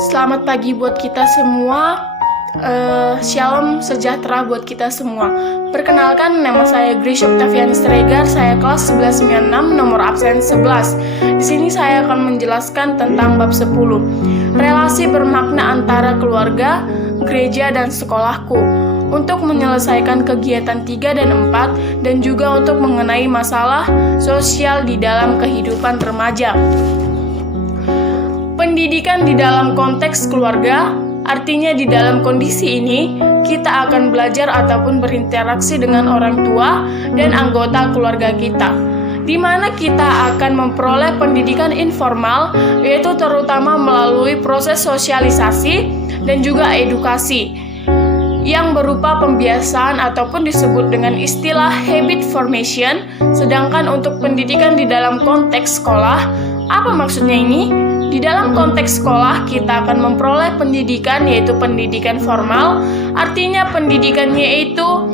Selamat pagi buat kita semua. Shalom sejahtera buat kita semua. Perkenalkan, nama saya Grace Octaviani Siregar. Saya kelas 1196, nomor absen 11. Di sini saya akan menjelaskan tentang bab 10. Relasi bermakna antara keluarga, gereja, dan sekolahku. Untuk menyelesaikan kegiatan 3 dan 4 dan juga untuk mengenai masalah sosial di dalam kehidupan remaja. Pendidikan di dalam konteks keluarga, artinya di dalam kondisi ini, kita akan belajar ataupun berinteraksi dengan orang tua dan anggota keluarga kita, di mana kita akan memperoleh pendidikan informal, yaitu terutama melalui proses sosialisasi dan juga edukasi, yang berupa pembiasaan ataupun disebut dengan istilah habit formation. Sedangkan untuk pendidikan di dalam konteks sekolah, apa maksudnya ini? Di dalam konteks sekolah, kita akan memperoleh pendidikan, yaitu pendidikan formal. Artinya pendidikannya itu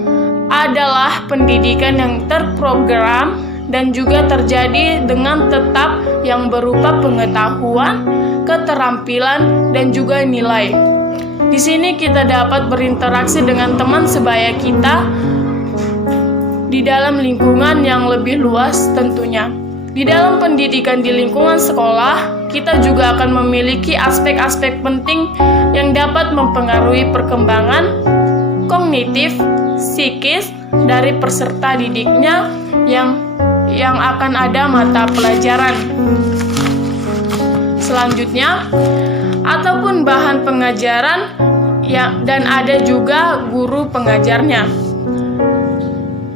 adalah pendidikan yang terprogram dan juga terjadi dengan tetap yang berupa pengetahuan, keterampilan, dan juga nilai. Di sini kita dapat berinteraksi dengan teman sebaya kita di dalam lingkungan yang lebih luas tentunya. Di dalam pendidikan di lingkungan sekolah, kita juga akan memiliki aspek-aspek penting yang dapat mempengaruhi perkembangan kognitif, psikis dari peserta didiknya yang akan ada mata pelajaran selanjutnya ataupun bahan pengajaran dan ada juga guru pengajarnya.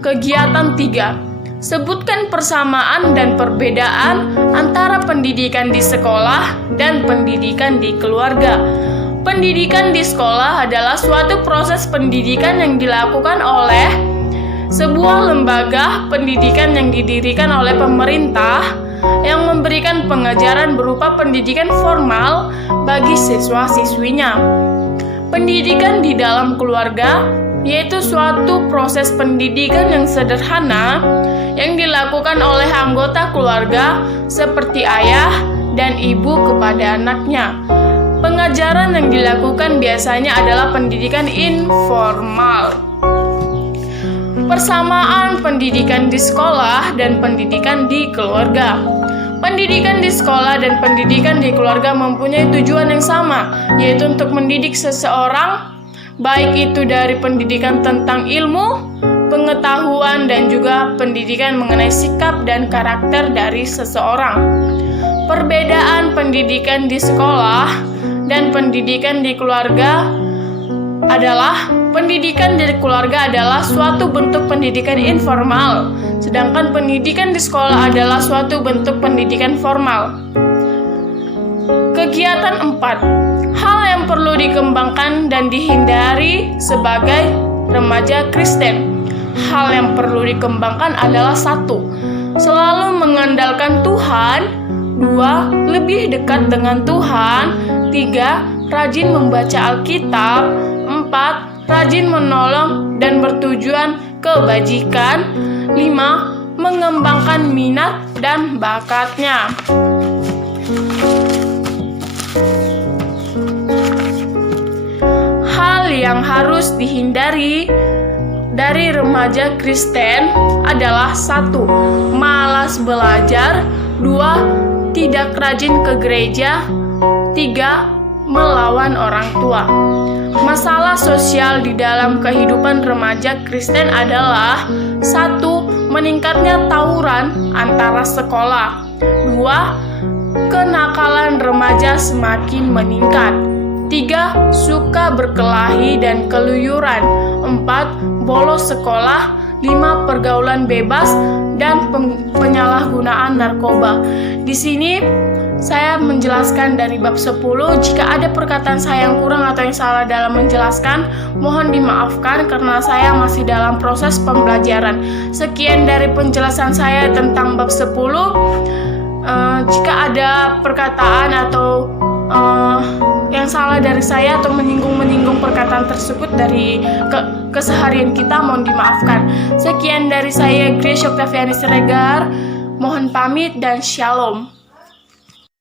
Kegiatan 3. Sebutkan persamaan dan perbedaan antara pendidikan di sekolah dan pendidikan di keluarga. Pendidikan di sekolah adalah suatu proses pendidikan yang dilakukan oleh sebuah lembaga pendidikan yang didirikan oleh pemerintah yang memberikan pengajaran berupa pendidikan formal bagi siswa-siswinya. Pendidikan di dalam keluarga yaitu suatu proses pendidikan yang sederhana yang dilakukan oleh anggota keluarga seperti ayah dan ibu kepada anaknya. Pengajaran yang dilakukan biasanya adalah pendidikan informal. Persamaan pendidikan di sekolah dan pendidikan di keluarga. Pendidikan di sekolah dan pendidikan di keluarga mempunyai tujuan yang sama, yaitu untuk mendidik seseorang, baik itu dari pendidikan tentang ilmu, pengetahuan, dan juga pendidikan mengenai sikap dan karakter dari seseorang. Perbedaan pendidikan di sekolah dan pendidikan di keluarga adalah pendidikan di keluarga adalah suatu bentuk pendidikan informal, sedangkan pendidikan di sekolah adalah suatu bentuk pendidikan formal. Kegiatan 4. Hal yang perlu dikembangkan dan dihindari sebagai remaja Kristen. Hal yang perlu dikembangkan adalah 1. Selalu mengandalkan Tuhan. 2. Lebih dekat dengan Tuhan. 3. Rajin membaca Alkitab. 4. Rajin menolong dan bertujuan kebajikan. 5. Mengembangkan minat dan bakatnya. Hal yang harus dihindari dari remaja Kristen adalah 1. Malas belajar. 2. Tidak rajin ke gereja. 3. Melawan orang tua. Masalah sosial di dalam kehidupan remaja Kristen adalah 1. Meningkatnya tawuran antara sekolah. 2. Kenakalan remaja semakin meningkat. 3. Suka berkelahi dan keluyuran. 4. Bolos sekolah. 5. Pergaulan bebas dan penyalahgunaan narkoba. Di sini saya menjelaskan dari bab 10. Jika ada perkataan saya yang kurang atau yang salah dalam menjelaskan, mohon dimaafkan karena saya masih dalam proses pembelajaran. Sekian dari penjelasan saya tentang bab 10. Jika ada perkataan atau yang salah dari saya atau menyinggung perkataan tersebut dari keseharian kita, mohon dimaafkan. Sekian dari saya, Grace Octaviani Siregar. Mohon pamit dan shalom.